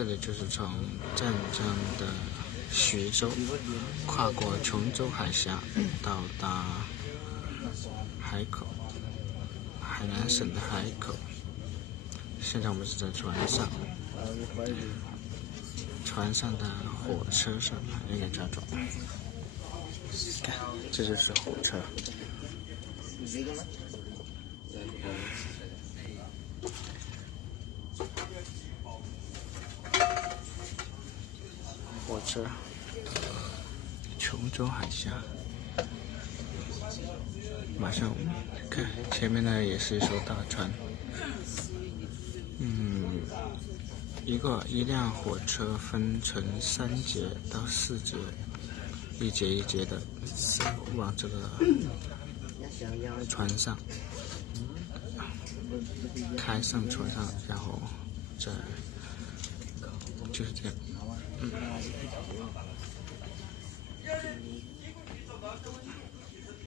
这里就是从湛江的徐州跨过琼州海峡，到达海口，海南省的海口。现在我们是在船上，船上的火车上应该叫做，看，这就是火车。火车，琼州海峡，马上看前面呢也是一艘大船。一辆火车分成3节到4节，一节一节的往这个船上开上船上，然后再就是这样。